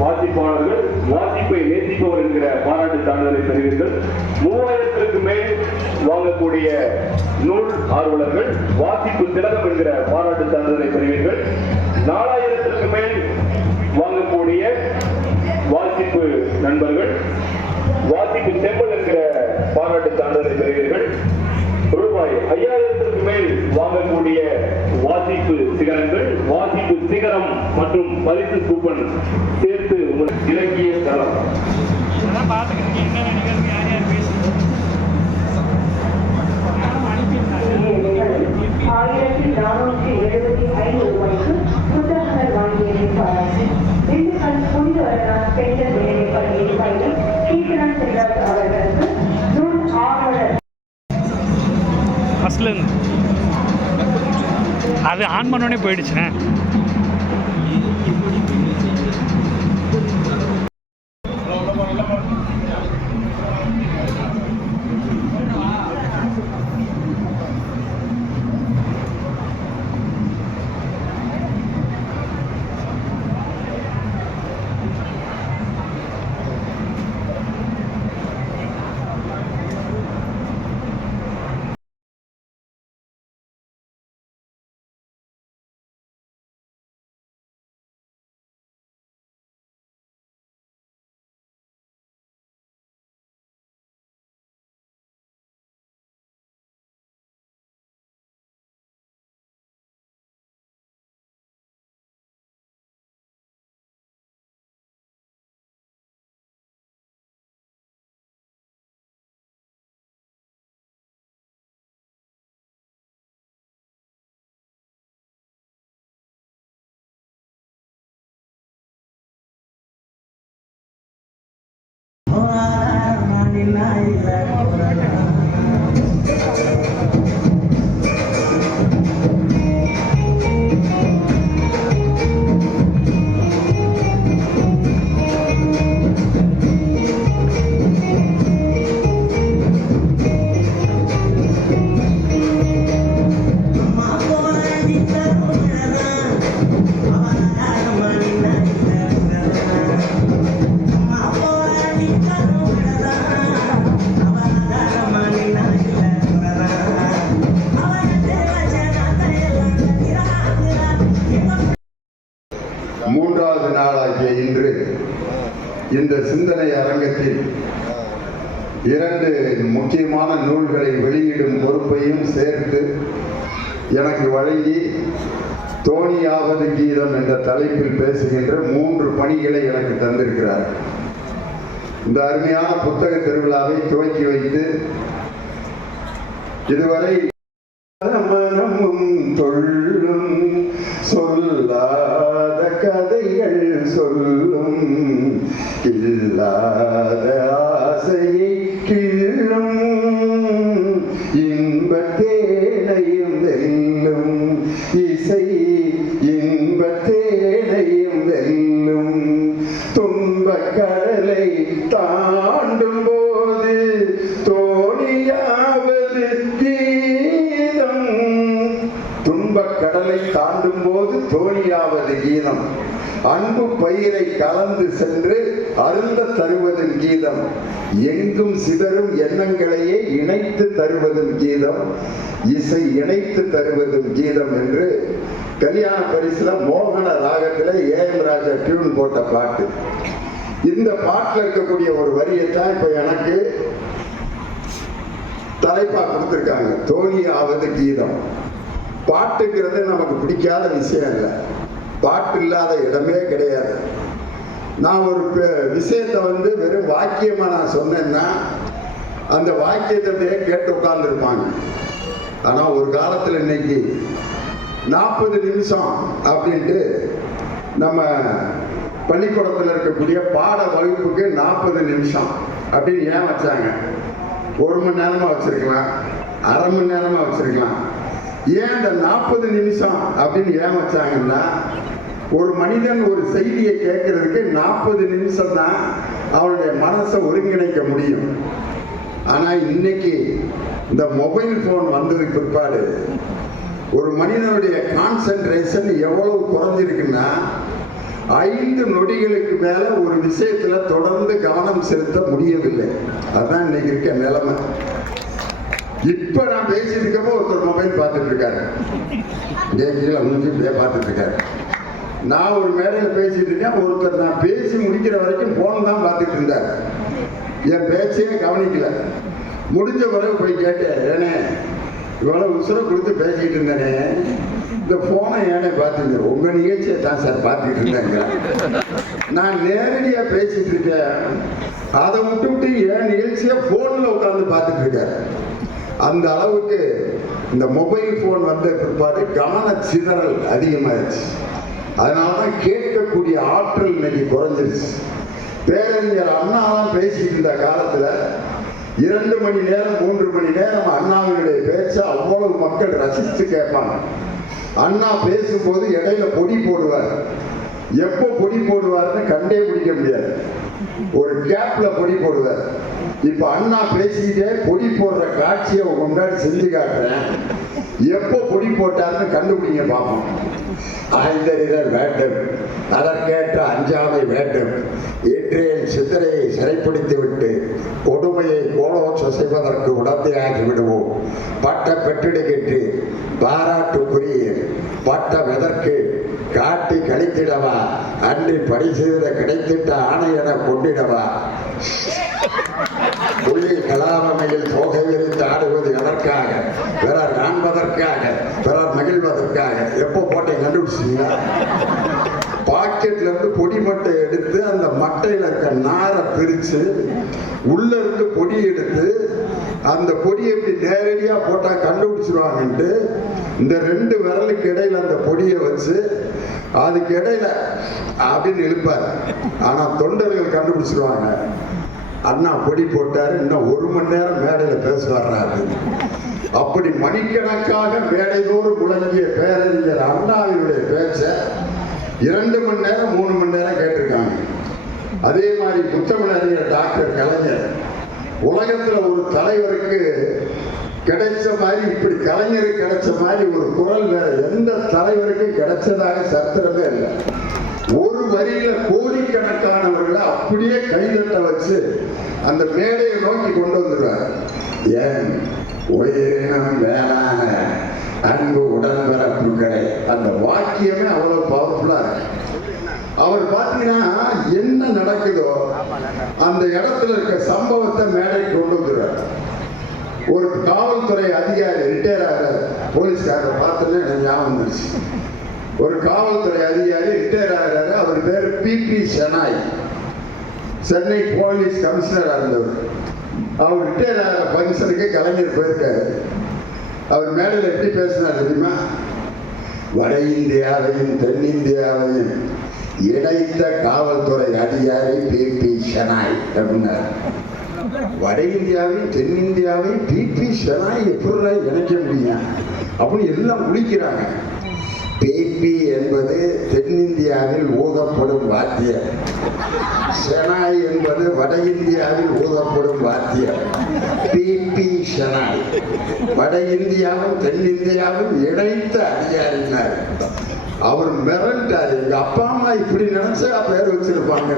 வாசிப்பாளர்கள் வாசிப்பை நேசிப்பவர் என்கிற பாராட்டு சான்றிதழை பெறுவீர்கள். 3000க்கு மேல் வாங்கக்கூடிய நூல் ஆர்வலர்கள் வாசிப்பு திலகம் என்கிற பாராட்டு சான்றிதழை பெறுவீர்கள். 4000க்கு மேல் வாங்கக்கூடிய வாசிப்பு நண்பர்கள் வாசிப்பு செம்பல் என்கிற பாராட்டு சான்றிதழை பெறுவீர்கள். ரூபாய் 5000க்கு மேல் வாங்கக்கூடிய வாசிப்பு சிகரங்கள் வாசிப்பு சிகரம் மற்றும் பரிசு கூப்பன் சேர்த்து இலக்கிய தளம். புத்தகங்கள் வாங்கியதை பாராட்டி திண்டுக்கல் புனிதவரனார் பெண்கள் மேல்நிலைப் பள்ளியில் பயிலும் கீர்த்தனம் செல்வராஜ் அவர்களுக்கு நூல் ஆர்வலர் அது ஆன் பண்ணோடனே போயிடுச்சுண்ணே. மூன்றாவது நாளாகிய இன்று இந்த சிந்தனை அரங்கத்தில் 2 முக்கியமான நூல்களை வெளியிடும் பொறுப்பையும் சேர்த்து எனக்கு வழங்கி தோணியாவது கீதம் என்ற தலைப்பில் பேசுகின்ற 3 பணிகளை எனக்கு தந்திருக்கிறார். இந்த அருமையான புத்தக திருவிழாவை துவக்கி வைத்து இதுவரை மனமும் தொள்ளும் சொல்லாத கதைகள் சொல்லும் இல்லாத ஆசையை கிள்ளும் இன்பத்தேனையும் வெல்லும் இசை இன்பத்தேனையும் வெல்லும் துன்பக் கடலை தாண்டும் போது தோணியாவது கீதம். துன்பக் கடலை தாண்டும் போது தோணியாவது கீதம். அன்பு பயிரை கலந்து சென்று அருந்த தருவதும் கீதம். எங்கும் சிதறும் எண்ணங்களையே இணைத்து தருவதும் கீதம். இசை இணைத்து தருவதும் கீதம் என்று கல்யாண பரிசுல மோகன ராகத்துல ஏஎம் ராஜா டியூன் போட்ட பாட்டு. இந்த பாட்டில் இருக்கக்கூடிய ஒரு வரியைத்தான் இப்ப எனக்கு தலைப்பா கொடுத்திருக்காங்க, தோணியாவது கீதம். பாட்டுங்கிறது நமக்கு பிடிக்காத விஷயம் இல்லை, பாட்டு இல்லாத இடமே கிடையாது. நான் ஒரு விஷயத்தை வெறும் வாக்கியமா நான் சொன்னேன்னா அந்த வாக்கியத்தை கேட்டு உட்கார்ந்துருப்பாங்க. ஆனா ஒரு காலத்துல இன்னைக்கு 40 நிமிஷம் அப்படின்ட்டு நம்ம பள்ளிக்கூடத்தில் இருக்கக்கூடிய பாட வகுப்புக்கு 40 நிமிஷம் அப்படின்னு ஏன் வச்சாங்க? 1 மணி நேரமா வச்சிருக்கலாம், அரை மணி நேரமா வச்சிருக்கலாம். ஏன் இந்த 40 நிமிஷம் அப்படின்னு ஏன் வச்சாங்கன்னா, ஒரு மனிதன் ஒரு செய்தியை கேட்கறதுக்கு 40 நிமிஷம் தான் அவனுடைய மனசை ஒருங்கிணைக்க முடியும். ஆனா இன்னைக்கு இந்த மொபைல் போன் வந்ததுக்கு பிற்பாடு ஒரு மனிதனுடைய கான்சென்ட்ரேஷன் எவ்வளவு குறைஞ்சிருக்குன்னா, 5 நொடிகளுக்கு மேல ஒரு விஷயத்துல தொடர்ந்து கவனம் செலுத்த முடியவில்லை. அதான் இன்னைக்கு இருக்க நிலைமை. இப்ப நான் பேசிட்டு இருக்கப்போ ஒருத்தர் மொபைல் பார்த்துட்டு இருக்காரு, கீழே முடிஞ்சு இப்படியே பார்த்துட்டு இருக்காரு. நான் ஒரு மேடையில் பேசிட்டு இருக்கேன், ஒருத்தர் நான் பேசி முடிக்கிற வரைக்கும் போன் தான் பார்த்துட்டு இருந்தார், என் பேச்சையே கவனிக்கல. முடிஞ்ச பிறகு போய் கேட்டேன், ஏனே இவ்வளவு உசுரை கொடுத்து பேசிக்கிட்டு இருந்தேனே, இந்த போனை ஏனே பார்த்தீங்க? உங்க நிகழ்ச்சியை தான் சார் பார்த்துட்டு இருந்தேங்க. நான் நேரடியா பேசிட்டு இருக்கேன், அதை விட்டு என் நிகழ்ச்சியை போன்ல உட்கார்ந்து பார்த்துட்டு இருக்கேன். அந்த அளவுக்கு இந்த மொபைல் போன் வந்த பிற்பாடு கவன சிதறல் அதிகமாயிருச்சு. அதனாலதான் கேட்கக்கூடிய ஆற்றல் இன்னைக்கு குறைஞ்சிருச்சு. பேரறிஞர் அண்ணாலாம் பேசிட்டு இருந்த காலத்துல 2 மணி நேரம் 3 மணி நேரம் அண்ணாவினுடைய பேச்ச அவ்வளவு மக்கள் ரசித்து கேட்பாங்க. அண்ணா பேசும்போது இடையில பொடி போடுவார். எப்போ பொடி போடுவார்னு கண்டே பிடிக்க முடியாது, ஒரு கேப்ல பொடி போடுவார். இப்ப அண்ணா பேசிக்கிட்டே பொடி போடுற காட்சியை உங்க முன்னாடி செஞ்சு காட்டுறேன், எப்போ பொடி போட்டாருன்னு கண்டுபிடிங்க பார்ப்போம். ஆய்ந்தறிதல் வேண்டும், அதற்கேற்ற அஞ்சாமை வேண்டும். இன்றைய சிந்தனையை சிறைப்பிடித்து விட்டு கொடுமையை கோலோச்ச செய்வதற்கு உடந்தையாகி விடுவோம். பட்ட பெற்றிடுகிட்டு பாராட்டுக்குரிய பட்டம் எதற்கு காட்டி கழித்திடவா, அன்றி படி செய்த கிடைத்திட்ட ஆணை என கொண்டிடவா. புள்ளி கலாமையில் தோகை விரித்து ஆடுவது எதற்காக? பிறர் காண்பதற்காக, பிறர் மகிழ்வதற்காக. எப்போ போட்டை கண்டுபிடிச்சிங்களா? பாக்கெட்ல இருந்து பொடி மட்டை எடுத்து அந்த மட்டையில இருக்க நாரை பிரிச்சு உள்ள இருந்து பொடி எடுத்து அந்த பொடியை எப்படி நேரடியா போட்டா கண்டுபிடிச்சிருவாங்கன்ட்டு இந்த 2 விரலுக்கு இடையில அந்த பொடியை வச்சு அதுக்கு இடையில அப்படின்னு இழுப்பார். ஆனா தொண்டர்கள் கண்டுபிடிச்சிருவாங்க, அண்ணா பொடி போட்டாரு, இன்னும் 1 மணி நேரம் மேடையில பேசுவாரு. அப்படி மணிக்கணக்காக மேடைதோறும் முழங்கிய பேரறிஞர் அண்ணாவினுடைய பேச்ச 2 மணி நேரம் 3 மணி நேரம் கேட்டிருக்காங்க. அதே மாதிரி முத்தமிழறிஞர் டாக்டர் கலைஞர் உலகத்துல ஒரு தலைவருக்கு கிடைச்ச மாதிரி, இப்படி கலைஞருக்கு கிடைச்ச மாதிரி ஒரு குரல் வேற எந்த தலைவருக்கும் கிடைச்சதாக சரித்திரமே இல்லை. ஒரு வரியில கோடிக்கணக்கானவர்களை அப்படியே கைதட்ட வச்சு அந்த மேடையை நோக்கி கொண்டு வந்துடுவார். ஏன் உயிரினம் மேலான அன்பு உடன்பிறப்புகளை, அந்த வாக்கியமே அவ்வளவு பவர்ஃபுல்லா இருக்கு. அவர் பார்த்தீங்கன்னா என்ன நடக்குதோ அந்த இடத்துல இருக்க சம்பவத்தை மேடைக்கு கொண்டு வந்துடுவார். ஒரு காவல்துறை அதிகாரி ரிட்டையர் ஆகிறார், போலீஸ்காரரை பார்த்தோன்னே எனக்கு ஞாபகம் வந்துருச்சு. ஒரு காவல்துறை அதிகாரி ரிட்டையர் ஆகிறாரு, அவர் பேர் பிபி ஷெனாய், சென்னை போலீஸ் கமிஷனராக இருந்தவர். அவர் ரிட்டையர் ஆகிற ஃபங்க்ஷனுக்கு கலைஞர் போயிருக்காரு. அவர் மேடையில் எப்படி பேசினார் தெரியுமா? வட இந்தியாவையும் தென்னிந்தியாவையும் இணைத்த காவல்துறை அதிகாரி பிபி ஷெனாய் அப்படின்னார். வட இந்தியாவையும் தென்னிந்தியாவையும் பிபி ஷெனாய் எப்படி இணைக்க முடியும் அப்படின்னு எல்லாம் முடிக்கிறாங்க. பிபி என்பது தென்னிந்தியாவில் ஊதப்படும் வாத்தியம், ஷெனாய் என்பது வட இந்தியாவில் ஊதப்படும் வாத்தியம். பிபி ஷெனாய் வட இந்தியாவும் தென்னிந்தியாவும் இணைத்த அதிகாரினார். அவர் மிரண்டார், எங்க அப்பா அம்மா இப்படி நினைச்சா பேர் வச்சிருப்பாங்க.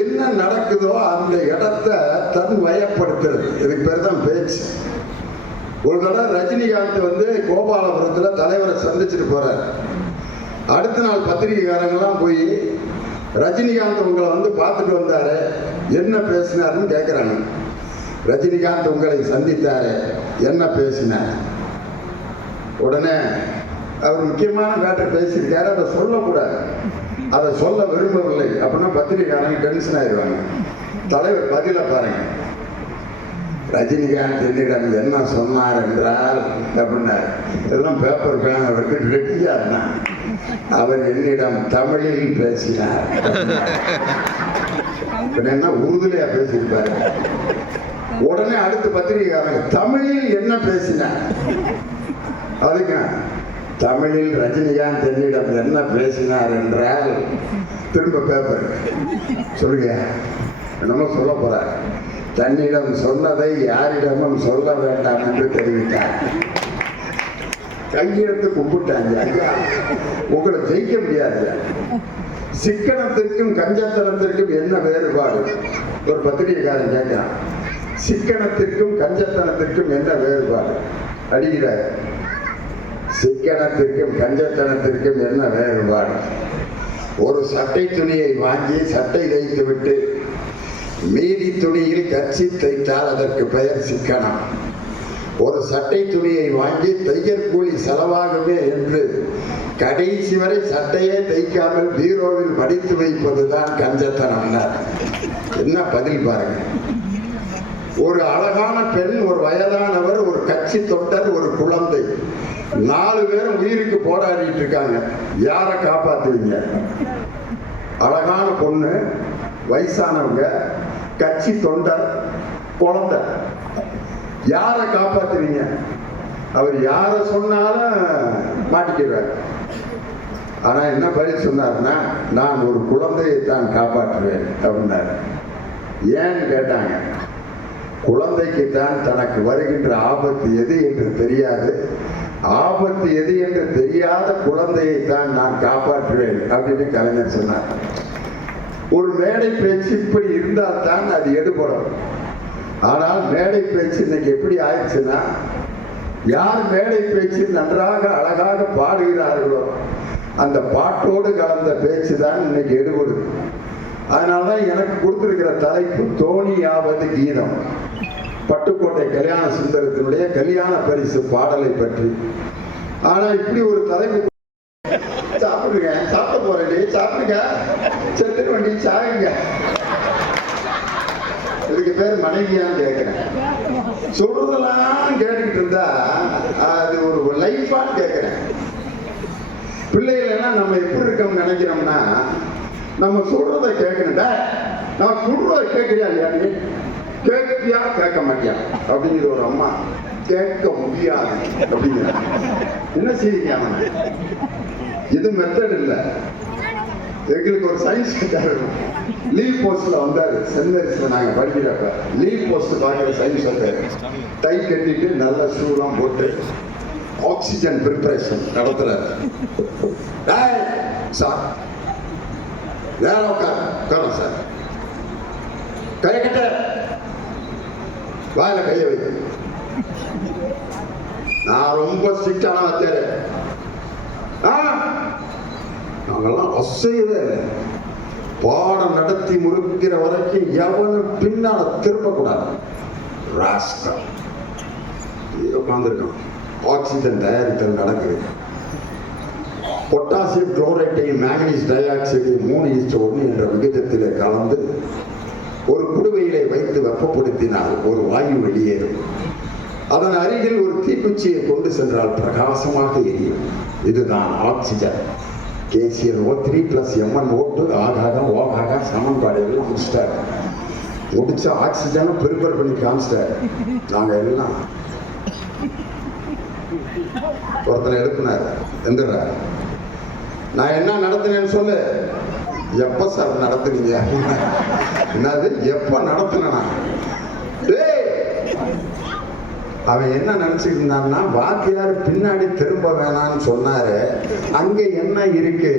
என்ன நடக்குதோ அந்த இடத்தை தன் வயப்படுத்துறது, இதுக்கு பேர் தான் பேச்சு. ஒரு தடவை ரஜினிகாந்த் வந்து கோபாலபுரத்துல தலைவரை சந்திச்சுட்டு போறார். அடுத்த நாள் பத்திரிகைக்காரங்கெல்லாம் போய் ரஜினிகாந்த் உங்களை வந்து பார்த்துட்டு வந்தாரு, என்ன பேசினாருன்னு கேட்கிறாங்க. ரஜினிகாந்த் உங்களை சந்தித்தாரு, என்ன பேசினார்? உடனே அவர் முக்கியமான மேட்டர் பேசியிருக்காரு, அதை சொல்லக்கூடாது, அதை சொல்ல விரும்பவில்லை அப்படின்னா பத்திரிகைக்காரங்க டென்ஷன் ஆயிடுவாங்க. தலைவர் பதில பாருங்க, ரஜினிகாந்த் என்னிடம் என்ன சொன்னார் என்றால் அப்படின்னார். இதெல்லாம் பேப்பர் பேன் அவருக்கு ரெட்டியா இருந்தான். அவர் என்னிடம் தமிழில் பேசினார். என்ன உறுதுலையா பேசியிருப்பாரு. உடனே அடுத்த பத்திரிகைக்காரங்க தமிழில் என்ன பேசினார்? அதுக்கு தமிழில் ரஜினிகாந்த் என்னிடம் என்ன பேசினார் என்றால் திரும்ப பேப்பர் சொல்லுங்க, என்னமோ சொல்ல போறார். தன்னிடம் சொன்னதை யாரிடமும் சொல்ல வேண்டாம் என்று தெரிவித்தார். கையெழுத்து கும்பிட்டாங்க, ஐயா உங்களை ஜெயிக்க முடியாது. சிக்கனத்திற்கும் கஞ்சத்தனத்திற்கும் என்ன வேறுபாடு? ஒரு பத்திரிகைக்காரன் கேட்கிறான், சிக்கனத்திற்கும் கஞ்சத்தனத்திற்கும் என்ன வேறுபாடு? அடிக்கிறார், சிக்கனத்திற்கும் கஞ்சத்தனத்திற்கும் என்ன வேறுபாடு? ஒரு சட்டை துணியை வாங்கி சட்டை தைத்து விட்டு மீதி துணியில் கச்சி தைத்தால் அதற்கு பெயர் சிக்கனம். ஒரு சட்டை துணியை வாங்கி தையற் கூலி செலவாகுமே என்று கடைசி வரை சட்டையே தைக்காமல் பீரோவில் மடித்து வைப்பதுதான் கஞ்சத்தனம். என்ன பதில் பாருங்க. ஒரு அழகான பெண், ஒரு வயதானவர், ஒரு கட்சி தொண்டர், ஒரு குழந்தை, 4 பேரும் உயிருக்கு போராடிட்டு இருக்காங்க. யாரை காப்பாத்துவீங்க? அழகான பொண்ணு, வயசானவங்க, கட்சி தொண்டர், குழந்தை. யாரை காப்பாத்துவீங்க? அவர் யார சொன்னாலும் மாட்டிக்கிறார். ஆனா என்ன பதில் சொன்னார்னா, நான் ஒரு குழந்தையை தான் காப்பாற்றுவேன் அப்படின்னாரு. ஏன்னு கேட்டாங்க. குழந்தைக்கு தான் தனக்கு வருகின்ற ஆபத்து எது என்று தெரியாது, ஆபத்து எது என்று தெரியாத குழந்தையை தான் நான் காப்பாற்றுவேன் அப்படின்னு கலைஞர் சொன்னார். ஒரு மேடை பேச்சு இப்படி இருந்தால் தான் அது எடுபடும். ஆனால் மேடை பேச்சு இன்னைக்கு எப்படி ஆயிடுச்சுன்னா, யார் மேடை பேச்சு நன்றாக அழகாக பாடுகிறார்களோ அந்த பாட்டோடு கலந்த பேச்சு தான் இன்னைக்கு எடுபடுது. அதனாலதான் எனக்கு கொடுத்திருக்கிற தலைப்பு தோணியாவது கீதம். பட்டுக்கோட்டை கல்யாண சுந்தரத்தினுடைய கல்யாண பரிசு பாடலை பற்றி. ஆனா இப்படி ஒரு தலைப்பு, சாப்பிடுங்க, சாப்பிட போறேன், சாப்பிடுங்க, செத்துட்டு வண்டி சாகுங்க. இதுக்கு பேர் மனைவியான்னு கேட்கிறேன். சொல்றதெல்லாம் கேட்டுக்கிட்டு இருந்தா அது ஒரு லைஃபான்னு கேட்கிறேன். பிள்ளைகள் எல்லாம் நம்ம எப்படி இருக்கோம்னு நினைக்கிறோம்னா, நம்ம சொல்றதை கேட்கணும்டா, நான் சொல்றதை கேட்கிறியா இல்லையா, நீ கேட்கிறியா கேட்க மாட்டியா அப்படிங்கிற ஒரு அம்மா, கேட்க முடியாது அப்படிங்கிற. என்ன செய்யுங்க, இது மெத்தட் இல்லை. எங்களுக்கு ஒரு சயின்ஸ் லீவ் போஸ்ட்ல வந்தாரு, சென்ட் நாங்க படிக்கிறப்ப லீவ் போஸ்ட் பார்க்கிற சயின்ஸ் வந்தாரு. டை கட்டிட்டு நல்ல ஷூலாம் போட்டு ஆக்சிஜன் ப்ரிப்பரேஷன் நடத்துறாரு. சார் வேற உட்காரம் சார், கையை கட்ட, வாயில கையை வைக்க. நான் ரொம்ப ஸ்ட்ரிக்டான வச்சாரு. நாங்கெல்லாம் அசையவே இல்லை. பாடம் நடத்தி முடிக்கிற வரைக்கும் எவனும் பின்னால திருப்பக்கூடாது. உட்கார்ந்துருக்கான். ஆக்சிஜன் தயாரித்தல் நடக்குது. பொட்டாசியம் குளோரைட்டையும் மேங்கனீஸ் டை ஆக்சைடையும் 3:1 என்ற விகிதத்திலே கலந்து ஒரு குடுவையிலே வைத்து வெப்பப்படுத்தினால் ஒரு வாயு வெளியேறும். அதன் அருகில் ஒரு தீக்குச்சியை கொண்டு சென்றால் பிரகாசமாக எரியும். இதுதான் ஆக்சிஜன். KClO3 + MnO2 ஆகாக ஓகாக சமன்பாடு எல்லாம் முடிச்சிட்டாரு. முடிச்ச ஆக்சிஜனை ப்ரிப்பேர் பண்ணி காமிச்சிட்டாரு. நாங்க எல்லாம் ஒருத்தனை எழுப்பினார், எந்திர நான் என்ன நடத்தினேன்னு சொல்லு. எப்ப சார் நடத்துனீங்க? என்னது எப்ப நடத்தினா? அவன் என்ன நினைச்சிட்டு இருந்தான்னா, வாத்தியார் பின்னாடி திரும்ப வேணான்னு சொன்னாரு, அங்க என்ன இருக்கு,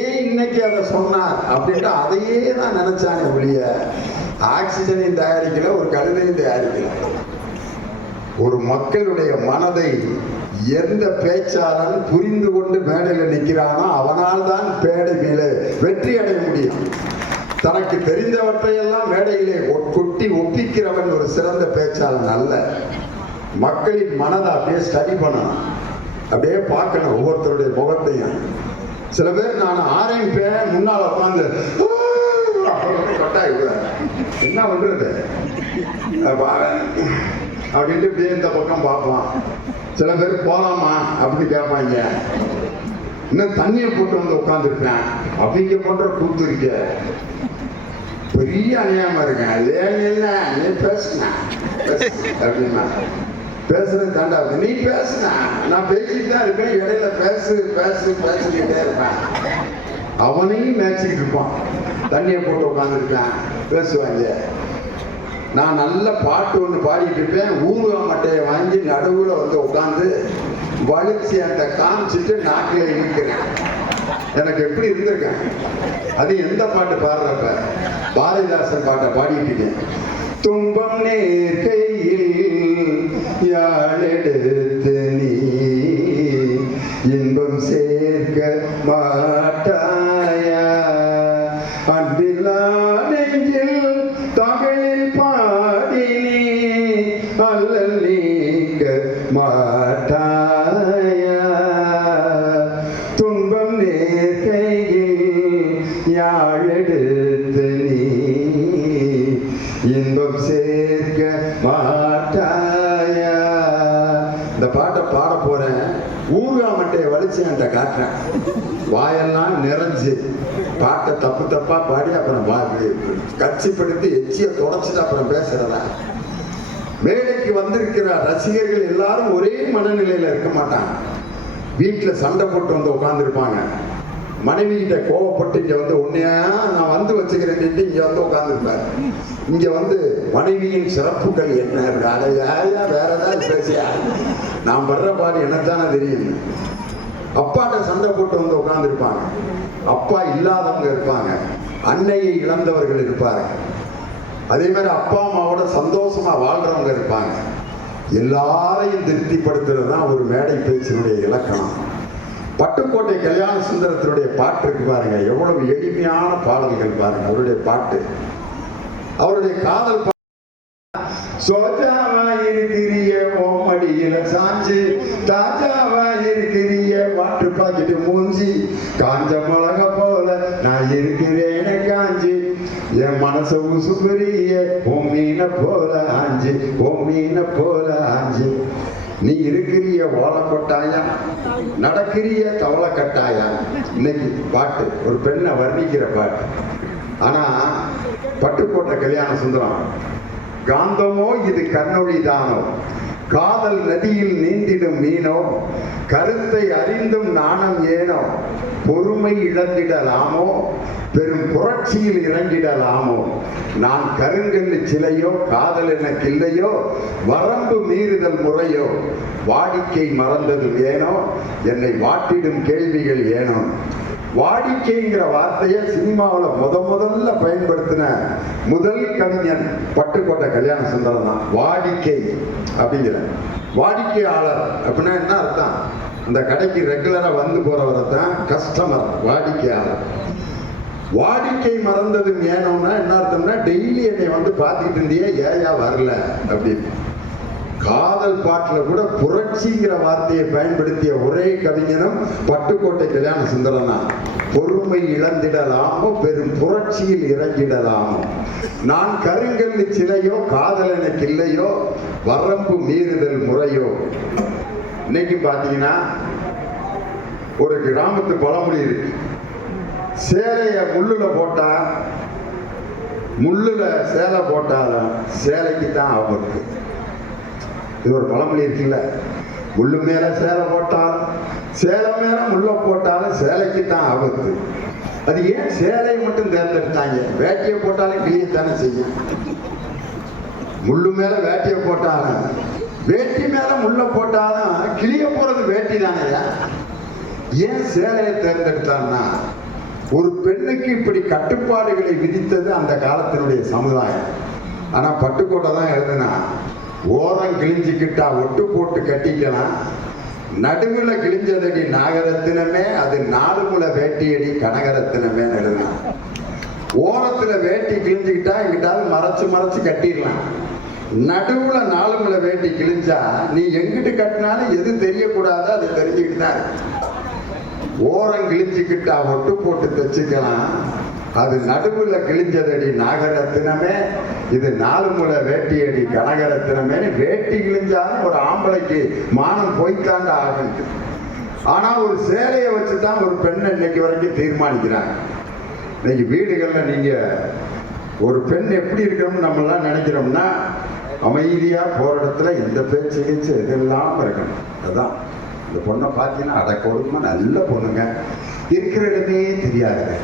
ஏன் இன்னைக்கு அதை சொன்னார் அப்படின்ட்டு அதையே தான் நினைச்சானே ஒழிய ஆக்சிஜனையும் தயாரிக்கல, ஒரு கழுதையும் தயாரிக்கல. ஒரு மக்களுடைய மனதை எந்த பேச்சாளன் புரிந்து கொண்டு மேடையில் நிற்கிறானோ அவனால் தான் மேடை மேலே வெற்றி அடைய முடியும். தனக்கு தெரிந்தவற்றையெல்லாம் மேடையிலே கொட்டி ஒப்பிக்கிறவன் ஒரு சிறந்த பேச்சாளன் அல்ல. மக்களின் மனதை அப்படியே ஸ்டடி பண்ணணும், அப்படியே பார்க்கணும் ஒவ்வொருத்தருடைய முகத்தையும். சில பேர் நான் ஆரம்பிப்பேன், முன்னால் உட்காந்து என்ன பண்றது அப்படின்ட்டு இப்படியே இந்த பக்கம் பார்ப்பான். சில பேர் போலாமா அப்படின்னு கேட்பாங்க. இன்னும் தண்ணியை போட்டு வந்து உட்காந்துருப்பேன். அவங்க பண்ற கூத்து இருக்க பெரிய அநியாயமா இருக்கேன். இல்ல நீ பேசுன அப்படின்னா பேசுறது தாண்டா, நீ பேசுன, நான் பேசிட்டு தான் இருப்பேன், இடையில பேசிக்கிட்டே இருப்பேன். அவனையும் மேய்ச்சிக்கிட்டு இருப்பான். தண்ணியை போட்டு உட்காந்துருப்பேன், பேசுவாங்க. நான் நல்ல பாட்டு ஒன்று பாடிட்டு இருப்பேன். ஊருகா மட்டையை வாங்கி நடுவில் வந்து உட்காந்து வலிச்சு அந்த காமிச்சிட்டு நாக்கில் இழுக்கிறேன். எனக்கு எப்படி இருந்திருக்கேன். அது எந்த பாட்டு பாடுறப்ப பாரதிதாசன் பாட்டை பாடிட்டு இருக்கேன். துன்பம் நேர்கையில் யாழெடுத்து நீ இன்பம் சேர்க்க மாட்டாயா, அன்பில்லா நெஞ்சில் தகையில் பாடி நீ அல்லல் நீக்க மாட்டாயா, துன்பம் நேர்கையில் யாழெடுத்து நீ இன்பம் சேர்க்க மாட்டாயா. இந்த பாட்டை பாட போறேன். ஊர்கா மட்டையை வலிச்சு என்கிட்ட காட்டுறேன். வாயெல்லாம் நிறைஞ்சு பாட்டை தப்பு தப்பா பாடி அப்புறம் கட்சிப்படுத்தி எச்சியை தொடச்சிட்டு அப்புறம் பேசுறதா. மேடைக்கு வந்திருக்கிற ரசிகர்கள் எல்லாரும் ஒரே மனநிலையில இருக்க மாட்டாங்க. வீட்டுல சண்டை போட்டு வந்து உட்கார்ந்துருப்பாங்க. மனைவி கிட்ட கோவப்பட்டு இங்க வந்து உன்னையா நான் வந்து வச்சுக்கிறேன் இங்க வந்து உட்கார்ந்துருப்பாரு. இங்க வந்து மனைவியின் சிறப்புகள் என்ன, வேற ஏதாவது பேசியா நான் வர்ற பாடு எனக்கு தானே தெரியும். அப்பாட்ட சண்டை போட்டு வந்து உட்கார்ந்துருப்பாங்க. அப்பா இல்லாதவங்க இருப்பாங்க, அன்னையை இழந்தவர்கள் இருப்பாங்க, அதே மாதிரி அப்பா அம்மாவோட சந்தோஷமா வாழ்றவங்க இருப்பாங்க. எல்லாரையும் திருப்திப்படுத்துறது தான் ஒரு மேடை பேச்சினுடைய இலக்கணம். பட்டுக்கோட்டை கல்யாண சுந்தரத்தினுடைய பாட்டு இருக்கு பாருங்க, எவ்வளவு எளிமையான பாடல்கள் பாருங்க. அவருடைய பாட்டு, அவருடைய காதல் சோஜாவா இருக்கிறிய ஓமடியில சாஞ்சி, தாஜாவா இருக்கிறிய வாட்டு பாக்கிட்டு மூஞ்சி, காஞ்ச மிளக போல நான் இருக்கிறேன காஞ்சி, என் மனச உசுப்புரிய உன் மீன போல ஆஞ்சி, உன் மீன போல ஆஞ்சி, நீ இருக்கிறிய ஓலை கொட்டாயா, நடக்கிறிய தவளை கட்டாயா. இன்னைக்கு பாட்டு ஒரு பெண்ணை வர்ணிக்கிற பாட்டு. ஆனா பட்டுக்கோட்டை கல்யாண சுந்தரம், காந்தமோ இது கண்ணொளி தானோ, காதல் நதியில் நீந்திடும் மீனோ, கருத்தை அறிந்தும் நாணம் ஏனோ, பொறுமை இழந்திடலாமோ, பெரும் புரட்சியில் இறங்கிடலாமோ, நான் கருங்கல்லு சிலையோ, காதல் எனக்கு இல்லையோ, வரம்பு மீறுதல் முறையோ, வாடிக்கை மறந்ததும் ஏனோ, என்னை வாட்டிடும் கேள்விகள் ஏனோ. வாடிக்கைங்கிற வார்த்தையை சினிமாவில் முதல்ல பயன்படுத்தின முதல் கவிஞன் பட்டுக்கோட்டை கல்யாண சுந்தரம் தான். வாடிக்கை அப்படிங்கிற வாடிக்கையாளர் அப்படின்னா என்ன அர்த்தம்? அந்த கடைக்கு ரெகுலரா வந்து போறவரை தான் கஸ்டமர், வாடிக்கையாளர். வாடிக்கை மறந்ததும் ஏனோன்னா என்ன அர்த்தம்னா, டெய்லி என்னை வந்து பார்த்துக்கிட்டு இருந்தியே ஏயா வரல அப்படின்னு. காதல் பாட்டுல கூட புரட்சிங்கிற வார்த்தையை பயன்படுத்திய ஒரே கவிஞனும் பட்டுக்கோட்டை கல்யாண சுந்தரனா. பொறுமை இழந்திடலாமோ, பெரும் புரட்சியில் இறங்கிடலாமோ, நான் கருங்கல்லு சிலையோ, காதல் எனக்கு இல்லையோ, வரம்பு மீறுதல் முறையோ. இன்னைக்கு பாத்தீங்கன்னா ஒரு கிராமத்து பழமொழி இருக்கு, சேலைய முள்ளுல போட்டா, முள்ளுல சேலை போட்டாலும் சேலைக்கு தான் ஆபத்து. இது ஒரு பழமொழி இருக்குல்ல, முள்ளு மேல சேலை போட்டாலும், சேலை மேல முள்ள போட்டாலும் சேலைக்கு தான் ஆபத்து. அது ஏன் சேலையை மட்டும் தேர்ந்தெடுத்தாங்க? வேட்டியை போட்டாலும் கிளியத்தானே செய்யும். முள்ளு மேல வேட்டியை போட்டாலும், வேட்டி மேல முள்ள போட்டாலும் கிளிய போறது வேட்டி தானேயா. ஏன் சேலையை தேர்ந்தெடுத்தான்னா, ஒரு பெண்ணுக்கு இப்படி கட்டுப்பாடுகளை விதித்தது அந்த காலத்தினுடைய சமுதாயம். ஆனா பட்டுக்கோட்டை தான் எழுதுனா, ஓரம் கிழிஞ்சுக்கிட்டா ஒட்டு போட்டு கட்டிக்கலாம், நடுவுல கிழிஞ்சதடி நாகரத்தினமே, அது 4 முழ வேட்டியடி கனகரத்தினமே எழுதலாம். ஓரத்துல வேட்டி கிழிஞ்சுக்கிட்டா எங்கிட்டாவது மறைச்சு கட்டிடலாம், நடுவுல 4 முழ வேட்டி கிழிஞ்சா நீ எங்கிட்டு கட்டினாலும் எது தெரியக்கூடாது, அது தெரிஞ்சுக்கிட்டு தான் இருக்கு. ஓரம் கிழிஞ்சுக்கிட்டா ஒட்டு போட்டு தச்சுக்கலாம், அது நடுவுல கிழிஞ்சதடி நாகரத்தினமே, இது 4 முழ வேட்டியடி கனகரத்தினமே. வேட்டி கிழிஞ்சாலும் ஒரு ஆம்பளைக்கு மானம் போய்த்தாண்ட ஆகும். ஆனா ஒரு சேலையை வச்சுதான் ஒரு பெண்ணை இன்னைக்கு வரைக்கும் தீர்மானிக்கிறாங்க. இன்னைக்கு வீடுகள்ல நீங்க ஒரு பெண் எப்படி இருக்கணும்னு நம்ம எல்லாம் நினைக்கிறோம்னா, அமைதியா போற இடத்துல எந்த பேச்சு இதெல்லாம் இருக்கணும். அதுதான் இந்த பொண்ணை பார்த்தீங்கன்னா அடக்கொடுமா நல்ல பொண்ணுங்க, இருக்கிற இடமே தெரியாதுங்க.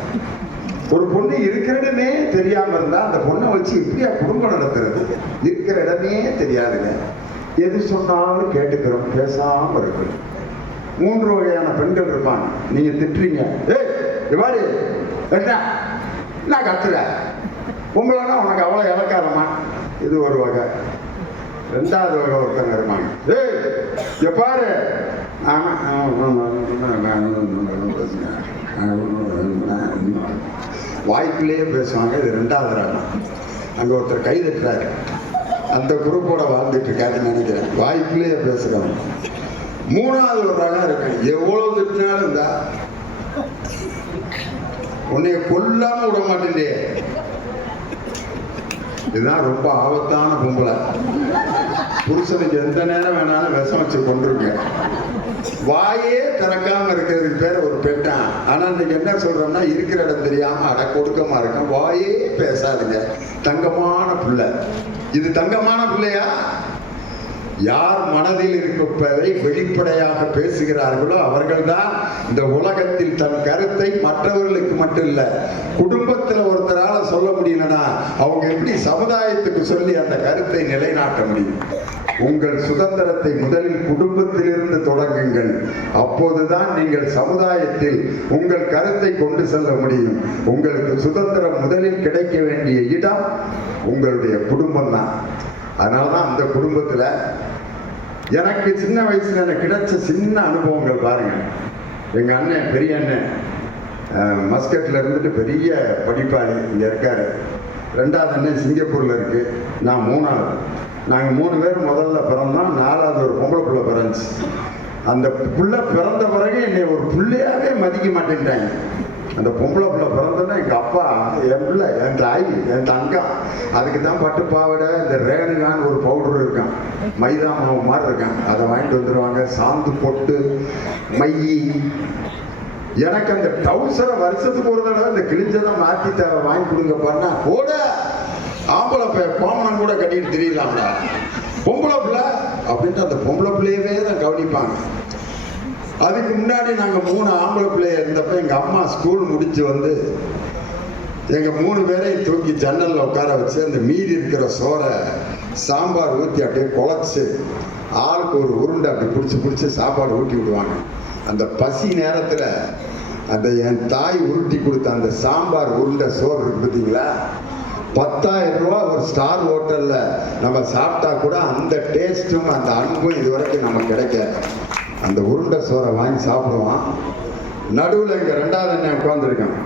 ஒரு பொண்ணு இருக்கிற இடமே தெரியாம இருந்தா அந்த பொண்ணை வச்சு எப்படியா குடும்பம் நடத்துறது? இருக்கிற இடமே தெரியாதுங்க, எது சொன்னாலும் கேட்டுக்கிறோம், பேசாம இருக்கணும். 3 வகையான பெண்கள் இருப்பாங்க. நீங்க திட்டுறீங்க, ஏய் இவாடி என்ன கத்துற பொம்பளைன்னா உனக்கு அவ்வளோ இலக்காரமா? இது ஒரு வகை. ரெண்டாவது வகை ஒருத்தங்க இருப்பாங்க, ஏய் எப்பாரு வாய்க்குள்ளேயே பேசுவாங்க. இது ரெண்டாவது ரகம். அங்கே ஒருத்தர் கை தட்டுறாரு, அந்த குரூப்போட வாழ்ந்துட்டு இருக்காருன்னு நினைக்கிறேன். வாய்க்குள்ளேயே பேசுறவங்க. மூணாவது ஒரு ரகம் இருக்கு, எவ்வளவு திட்டினாலும் இருந்தா உன்னைய கொல்லாம விட மாட்டேன்டே. இதுதான் ரொம்ப ஆபத்தான பொம்பளை. புருஷனுக்கு எந்த நேரம் வேணாலும் விஷம் வச்சு கொண்டிருக்க. வாயே திறக்காம இருக்கிறதுக்கு பேர் ஒரு பெட்டான். ஆனா இன்னைக்கு என்ன சொல்றோம்னா, இருக்கிற இடம் தெரியாம அட கொடுக்கமா இருக்கும். வாயே பேசாதுங்க. தங்கமான பிள்ளை. இது தங்கமான பிள்ளையா? யார் மனதில் இருப்பதை வெளிப்படையாக பேசுகிறார்களோ அவர்கள்தான் இந்த உலகத்தில் தன் கருத்தை மற்றவர்களுக்கு மட்டும் இல்ல, குடும்பத்தில் ஒருத்தரால சொல்ல முடியலன்னா அவங்க எப்படி சமுதாயத்துக்கு சொல்லி அந்த கருத்தை நிலைநாட்ட முடியும்? உங்கள் சுதந்திரத்தை முதலில் குடும்பத்திலிருந்து தொடங்குங்கள். அப்போதுதான் நீங்கள் சமுதாயத்தில் உங்கள் கருத்தை கொண்டு செல்ல முடியும். உங்களுக்கு சுதந்திரம் முதலில் கிடைக்க வேண்டிய இடம் உங்களுடைய குடும்பம் தான். அதனாலதான் அந்த குடும்பத்துல எனக்கு சின்ன வயசுல எனக்கு கிடைச்ச சின்ன அனுபவங்கள் பாருங்க. எங்க அண்ணன், பெரிய அண்ணன் மஸ்கட்ல இருந்துட்டு பெரிய படிப்பாளி இங்க இருக்காரு. ரெண்டாவது அண்ணன் சிங்கப்பூர்ல இருக்கு. நான் மூணாவது. நாங்க 3 பேர் முதல்ல பிறந்தோம். 4வது ஒரு பொம்பளை பிள்ளை பிறந்துச்சு. அந்த புள்ள பிறந்த பிறகு என்னை ஒரு பிள்ளையாவே மதிக்க மாட்டேன்ட்டாங்க. அந்த பொம்பளை பிள்ளை பிறந்தோன்னா எங்கள் அப்பா, என் பிள்ளை, என் தாய், என் தங்கம், அதுக்கு தான் பட்டு பாவடை, இந்த ரேணுகான்னு ஒரு பவுடர் இருக்கான், மைதா மாவு மாதிரி இருக்கான், அதை வாங்கிட்டு வந்துடுவாங்க. சாந்து பொட்டு, மை. எனக்கு அந்த டவுசரை வருஷத்துக்கு ஒரு தடவை இந்த கிழிஞ்சதை மாற்றி வாங்கி கொடுங்க பண்ணா கூட ஆம்பளை கோமனம் கூட கட்டிட்டு தெரியலாம்டா, பொம்பளை பிள்ளை அப்படின்ட்டு அந்த பொம்பளை பிள்ளையவே தான் கவனிப்பாங்க. அதுக்கு முன்னாடி நாங்கள் 3 ஆம்பளை பிள்ளைய இருந்தப்ப எங்கள் அம்மா ஸ்கூல் முடிச்சு வந்து எங்கள் 3 பேரையும் தூக்கி ஜன்னலில் உட்கார வச்சு அந்த மீதி இருக்கிற சோறை சாம்பார் ஊற்றி அப்படியே குழச்சி ஆளுக்கு ஒரு உருண்டை அப்படி பிடிச்சி சாப்பாடு ஊட்டி விடுவாங்க. அந்த பசி நேரத்தில் அந்த என் தாய் உருட்டி கொடுத்த அந்த சாம்பார் உருண்டை சோறு இருக்கு பார்த்தீங்களா, 10,000 ரூபா ஒரு ஸ்டார் ஹோட்டலில் நம்ம சாப்பிட்டா கூட அந்த டேஸ்ட்டும் அந்த அன்பும் இது வரைக்கும் நமக்கு கிடைக்காது. அந்த உருண்டை சோறை வாங்கி சாப்பிடுவான். நடுவில் எங்கள் 2வது அண்ணன் உட்காந்துருக்கேன்.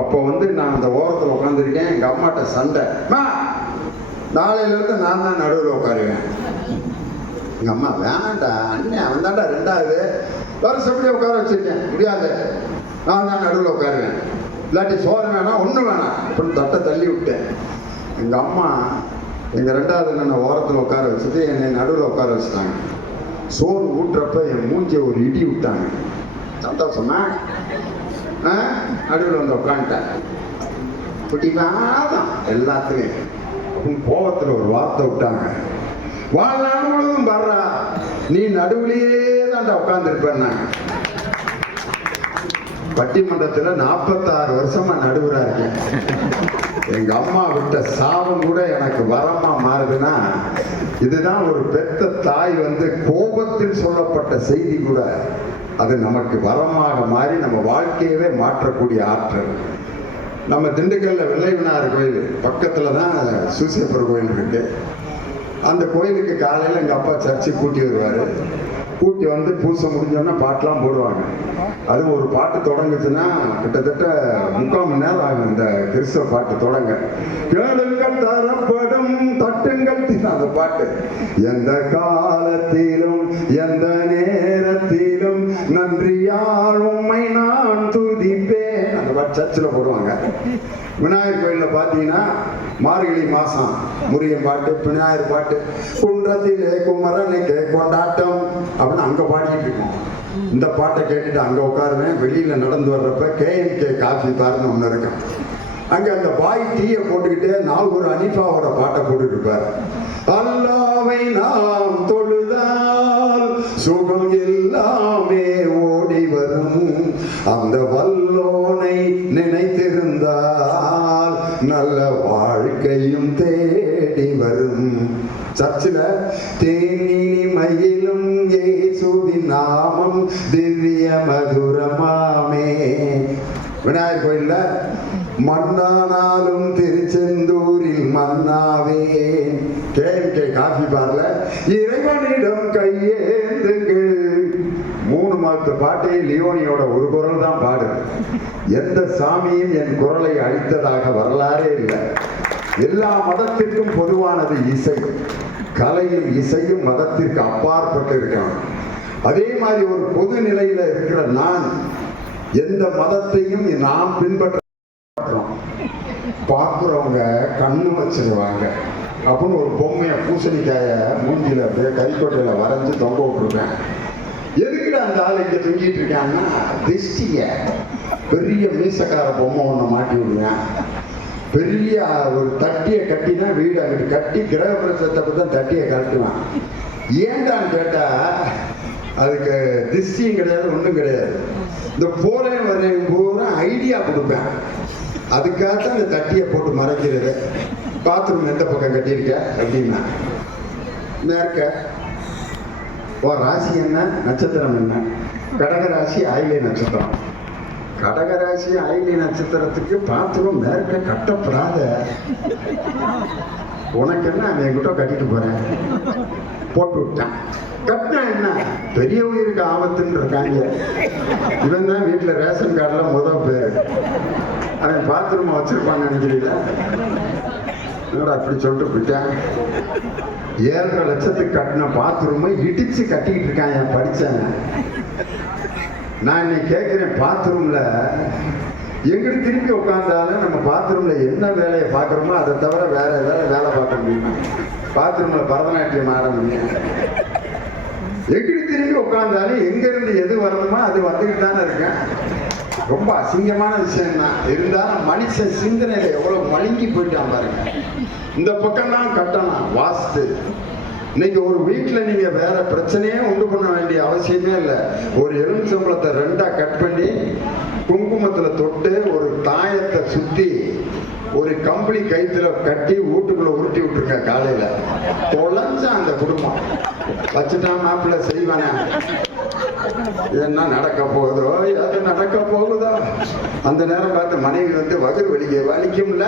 அப்போ வந்து நான் அந்த ஓரத்தில் உட்காந்துருக்கேன். எங்கள் அம்மாட்ட சண்டை, நாளையிலேருந்து நான் தான் நடுவில் உட்காருவேன். எங்கள் அம்மா, வேணாண்டா அண்ணன் அவன் தாண்டா 2வது, வருஷப்படியே உட்கார வச்சிருக்கேன், முடியாது, நான் தான் நடுவில் உட்காருவேன், இல்லாட்டி சோறு வேணாம், ஒன்றும் வேணாம் அப்படின்னு தட்டை தள்ளி விட்டேன். எங்கள் அம்மா எங்கள் 2வது அண்ணனை ஓரத்தில் உட்கார வச்சுட்டு என்னை நடுவில் உட்கார வச்சுட்டாங்க. சோறு ஊட்டுறப்ப என் மூஞ்சியை ஒரு இடி விட்டாங்க. சந்தோஷமா நடுவில் வந்து உட்காந்துட்டேன். பிடிவாதான் எல்லாத்துலையும். கோபத்தில் ஒரு வார்த்தை விட்டாங்க, வாழ்நாள் முழுவதும் வர்றா நீ நடுவுலையே தான்டா உட்காந்துருப்பேன்னாங்க. பட்டிமன்றத்தில் 46 வருஷமா நடுவரா இருக்கேன். எங்க அம்மா விட்ட சாபம் கூட எனக்கு வரமா மாறுதுன்னா, இதுதான் ஒரு பெத்த தாய் வந்து கோபத்தில் சொல்லப்பட்ட செய்தி கூட அது நமக்கு வரமாக மாறி நம்ம வாழ்க்கையவே மாற்றக்கூடிய ஆற்றல். நம்ம திண்டுக்கல்ல வெள்ளை விநாயகர் கோயில் பக்கத்துல தான் சூசியப்பர் கோயில் இருக்கு. அந்த கோயிலுக்கு காலையில் எங்கள் அப்பா சர்ச்சை கூட்டி வருவார். கூட்டி வந்து பூசை முடிஞ்சோன்னா பாட்டெலாம் போடுவாங்க. அது ஒரு பாட்டு தொடங்குச்சுன்னா கிட்டத்தட்ட 3/4 மணி நேரம் ஆகும் இந்த கிறிஸ்தவ பாட்டு தொடங்க. கேளுங்கள் தரப்படும் தட்டுங்கள், அந்த பாட்டு. எந்த காலத்திலும் எந்த நேரத்திலும் நன்றியால் உம்மை நான் துதிப்பேன், அந்த பாட்டு சர்ச்சில் போடுவாங்க. விநாயகர் கோயிலில் பார்த்தீங்கன்னா மார்கழி மாதம் முருகன் பாட்டு, விநாயகர் பாட்டு, குன்றத்திலே குமரனுக்கு கொண்டாட்டம் அப்படின்னு அங்கே பாடிக்கிட்டு இருக்கோம். இந்த பாட்டை கேட்டுட்டு அங்கே உட்காருவேன். வெளியில் நடந்து வர்றப்ப KMK காஃபி பார்னு ஒன்று இருக்கும். அங்கே அந்த பாய் டீயை போட்டுக்கிட்டே நாகூர் அனிஃபாவோட பாட்டை போட்டுட்டு இருப்பார். அல்லாவை நாம் தொழுதால் சுகம் எல்லாமே ஓடி வரும், அந்த வல்லோனை நினைத்திருந்தால் நல்ல வாழ்க்கையும் தேடி வரும். சர்ச்சில் தேனினி மயிலும் இயேசுவின் நாமம் திவ்ய மதுரமாமே. விநாயகர் கோயில்ல மன்னானாலும் திருச்செந்தூரில் மன்னாவேன். KMK காஃபி பார்ல இறைவனிடம் கையேந்துங்கள். 3 மாதத்து பாட்டை லியோனியோட ஒரு குரல் தான் பாடுது. எந்த சாமியும் என் குரலை அழித்ததாக வரலாறே இல்லை. எல்லா மதத்திற்கும் பொதுவானது இசை. கலையும் இசையும் மதத்திற்கு அப்பாற்பட்டு இருக்கான். அதே மாதிரி ஒரு பொது நிலையில இருக்கிற நான் எந்த மதத்தையும் நாம் பின்பற்றோம். பார்க்குறவங்க கண்ணு வச்சிருவாங்க அப்படின்னு ஒரு பொம்மையை பூசணிக்காய மூஞ்சில கைக்கொட்டையில வரைஞ்சு தொங்க விட்டுருக்கேன். எதுக்குடா அந்த ஆள் இங்க தொங்கிட்டு இருக்காங்கன்னா, திஷ்டிய பெரிய மீசக்கார பொம்மை ஒண்ணு மாட்டி விடுவேன். பெரிய ஒரு தட்டியை கட்டினா வீடு அங்கிட்டு கட்டி கிரக பிரசத்தை தான் தட்டியை கட்டுவேன். ஏண்டான்னு கேட்டா அதுக்கு திஷ்டியும் கிடையாது, ஒன்றும் கிடையாது. இந்த போறேன் வரேன் பூரா ஐடியா கொடுப்பேன். அதுக்காகத்தான் இந்த தட்டியை போட்டு மறைக்கிறது. பாத்ரூம் எந்த பக்கம் கட்டியிருக்க அப்படின்னா மேற்க. ஓ ராசி என்ன, நட்சத்திரம் என்ன? கடகராசி ஆயிலை நட்சத்திரம். கடகராசி ஆயிலை நட்சத்திரத்துக்கு பாத்ரூம் மேற்க கட்டப்படாத. உனக்கு என்ன, அவன் என்கிட்ட கட்டிட்டு போறேன் போட்டு விட்டான். கட்டினா என்ன, பெரிய உயிருக்கு ஆபத்துன்னு இருக்காங்க. இவன் தான் வீட்டில் ரேஷன் கார்டில் முதல் பேர். அவன் பாத்ரூம் வச்சிருப்பான்னு நினைக்கிறீங்களா? அப்படி சொல்லிட்டு போயிட்டான். 7.5 லட்சத்துக்கு கட்டின பாத்ரூமை இடிச்சு கட்டிக்கிட்டு இருக்கான் என் படிச்சவன். நான் இன்னைக்கு கேட்கிறேன், பாத்ரூம்ல எங்கிட்ட திரும்பி உட்காந்தாலும் நம்ம பாத்ரூம்ல என்ன வேலையை பார்க்குறோமோ அதை தவிர வேற ஏதாவது வேலை பார்க்க முடியுமா? பாத்ரூம்ல பரதநாட்டியம் ஆட முடியும். எங்கிட்ட திரும்பி உட்காந்தாலும் எங்க இருந்து எது வரணுமோ அது வந்துக்கிட்டு தானே இருக்கேன். ரொம்ப அசிங்கமான விஷயம் தான். இருந்தாலும் மனுஷன் சிந்தனையில எவ்வளவு மழுங்கி போயிட்டான் பாருங்க. இந்த பக்கம் தான் கட்டணும் வாஸ்து. இன்னைக்கு ஒரு வீட்டில் நீங்க வேற பிரச்சனையே உண்டு பண்ண வேண்டிய அவசியமே இல்லை. ஒரு எலுமிச்சம்பழத்தை 2ஆ கட் பண்ணி குங்குமத்துல தொட்டு ஒரு தாயத்தை சுத்தி ஒரு கம்பளி கைத்துல கட்டி வீட்டுக்குள்ள உருட்டி விட்டுருக்க. காலையில தொலைஞ்ச அந்த குடும்பம் வச்சுட்டான். மாப்பிள்ள செய்வானே, என்ன நடக்க போகுதோ, அது நடக்க போகுதோ. அந்த நேரம் பார்த்து மனைவி வந்து வயிறு வலிக்கும்ல,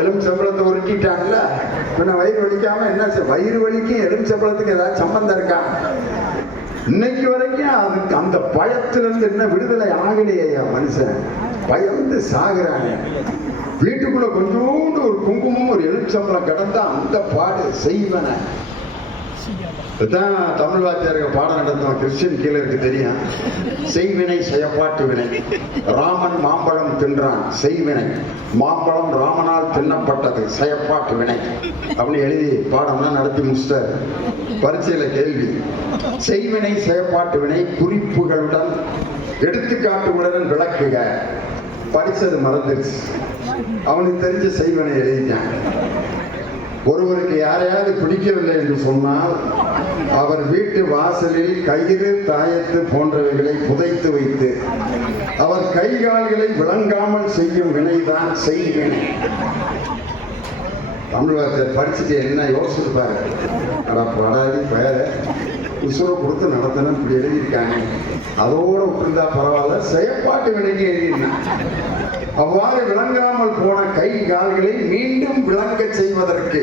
எலுமிச்சம்பழத்தை உருட்டிட்டாங்கல்ல, பின்ன வயிறு வலிக்காம என்ன? வயிறு வலிக்கும் எலுமிச்சம்பழத்துக்கு ஏதாவது சம்பந்தம் இருக்கா? இன்னைக்கு வரைக்கும் அதுக்கு அந்த பயத்திலிருந்து என்ன விடுதலை ஆகலையா மனுஷன்? பயந்து சாகுறாங்க. வீட்டுக்குள்ள கொஞ்சோண்டு ஒரு குங்குமம் ஒரு எலுமிச்சம்பழம் கிடந்தா அந்த பாடு செய்வன. இதுதான் தமிழ் வாத்தியார்கள் பாடம் நடத்தும் கிறிஸ்டியன் கீழருக்கு தெரியும். செய்வினை செயப்பாட்டு வினை. ராமன் மாம்பழம் தின்றான், செய்வினை. மாம்பழம் ராமனால் தின்னப்பட்டது, செயப்பாட்டு வினை அப்படின்னு எழுதி பாடம்லாம் நடத்தி முடிச்சிட்டார். பரீட்சையில கேள்வி, செய்வினை செயப்பாட்டு வினை குறிப்புகளுடன் எடுத்துக்காட்டுகளுடன் விளக்குக. படிச்சது மறந்துருச்சு. அவனுக்கு தெரிஞ்ச செய்வனை எழுதிட்டான். ஒருவருக்கு யாரையாவது பிடிக்கவில்லை என்று சொன்னால் அவர் வீட்டு வாசலில் கயிறு, தாயத்து போன்றவைகளை புதைத்து வைத்து அவர் கை கால்களை விளங்காமல் செய்யும் வினைதான் செய்வினை. தமிழகத்தை படிச்சுட்டு என்ன யோசிச்சிருப்பாரு? படாதி பேர உசுரை கொடுத்து நடத்தணும் இப்படி எழுதியிருக்காங்க. அதோட விட்டுருந்தா பரவாயில்ல, செயற்பாட்டு வினைக்கு எழுதினான். அவ்வாறு விளங்காமல் போன கை கால்களை மீண்டும் விளங்க செய்வதற்கு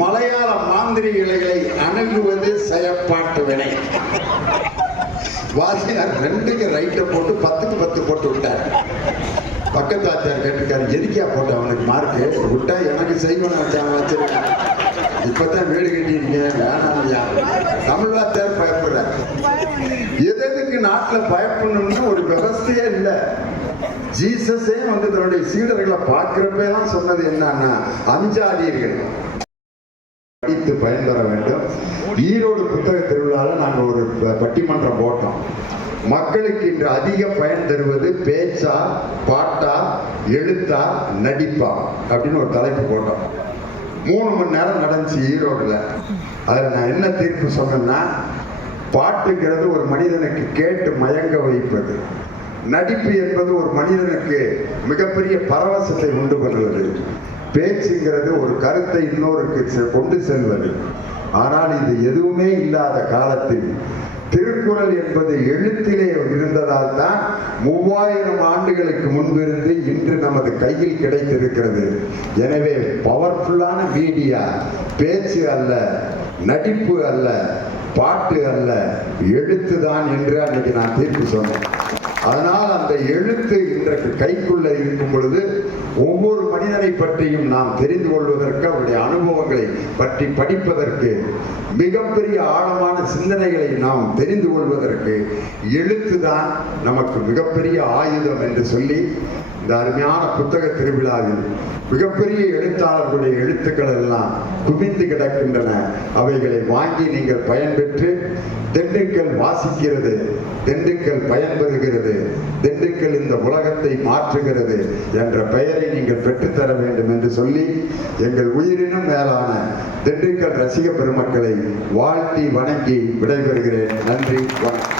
மலையாள மாந்திரிக இலைகளை அணுகுவது செயற்பாட்டு வினை. வாசியார் 2க்கு ரைட்டை போட்டு 10க்கு 10 போட்டு விட்டார். பக்கத்து ஆச்சார் கேட்டிருக்காரு, எதுக்கியா போட்ட அவனுக்கு மார்க்கு விட்டா? எனக்கு செய்வன வச்சிருக்கேன், இப்பதான் வீடு கட்டியிருக்கேன், வேணாம். தமிழ் வாத்தியார் பயப்படுறார். எதுக்கு நாட்டில் பயப்படணும்னு ஒரு விவசாயே இல்லை. ஜீசஸே வந்து தன்னுடைய சீடர்களை பார்க்கிறப்பெல்லாம் சொன்னது என்னன்னா, அஞ்சாதீர்கள், படித்து பயன்பெற வேண்டும். ஈரோடு புத்தக திருவிழாவில் நாங்கள் ஒரு பட்டிமன்றம் போட்டோம். மக்களுக்கு இன்று அதிக பயன் தருவது பேச்சா, பாட்டா, எழுத்தா, நடிப்பா அப்படின்னு ஒரு தலைப்பு போட்டோம். 3 மணி நேரம் நடந்துச்சு ஈரோடுல. அதில் நான் என்ன தீர்ப்பு சொன்னேன்னா, பாட்டுங்கிறது ஒரு மனிதனுக்கு கேட்டு மயங்க வைப்பது. நடிப்பு என்பது ஒரு மனிதனுக்கு மிகப்பெரிய பரவசத்தை உண்டு பண்ணுவது. பேச்சுங்கிறது ஒரு கருத்தை இன்னொருக்கு கொண்டு செல்வது. ஆனால் இது எதுவுமே இல்லாத காலத்தில் திருக்குறள் என்பது எழுத்திலே இருந்ததால் தான் 3000 ஆண்டுகளுக்கு முன்பிருந்து இன்று நமது கையில் கிடைத்திருக்கிறது. எனவே பவர்ஃபுல்லான மீடியா பேச்சு அல்ல, நடிப்பு அல்ல, பாட்டு அல்ல, எழுத்துதான் என்று அன்னைக்கு நான் தீர்ப்பு சொன்னேன். அதனால் அந்த எழுத்து இன்றைக்கு கைக்குள்ள இருக்கும் பொழுது ஒவ்வொரு மனிதனை பற்றியும் நாம் தெரிந்து கொள்வதற்கு, அவருடைய அனுபவங்களை பற்றி படிப்பதற்கு, மிகப்பெரிய ஆழமான சிந்தனைகளை நாம் தெரிந்து கொள்வதற்கு எழுத்துதான் நமக்கு மிகப்பெரிய ஆயுதம் என்று சொல்லி, இந்த அருமையான புத்தக திருவிழாவில் மிகப்பெரிய எழுத்தாளர்களுடைய எழுத்துக்கள் எல்லாம் குவிந்து கிடக்கின்றன. அவைகளை வாங்கி நீங்கள் பயன்பெற்று திண்டுக்கல் வாசிக்கிறது, திண்டுக்கல் பயன்பெறுகிறது, திண்டுக்கல் இந்த உலகத்தை மாற்றுகிறது என்ற பெயரை நீங்கள் பெற்றுத்தர வேண்டும் என்று சொல்லி, எங்கள் உயிரினும் மேலான திண்டுக்கல் ரசிக பெருமக்களை வாழ்த்தி வணங்கி விடைபெறுகிறேன். நன்றி, வணக்கம்.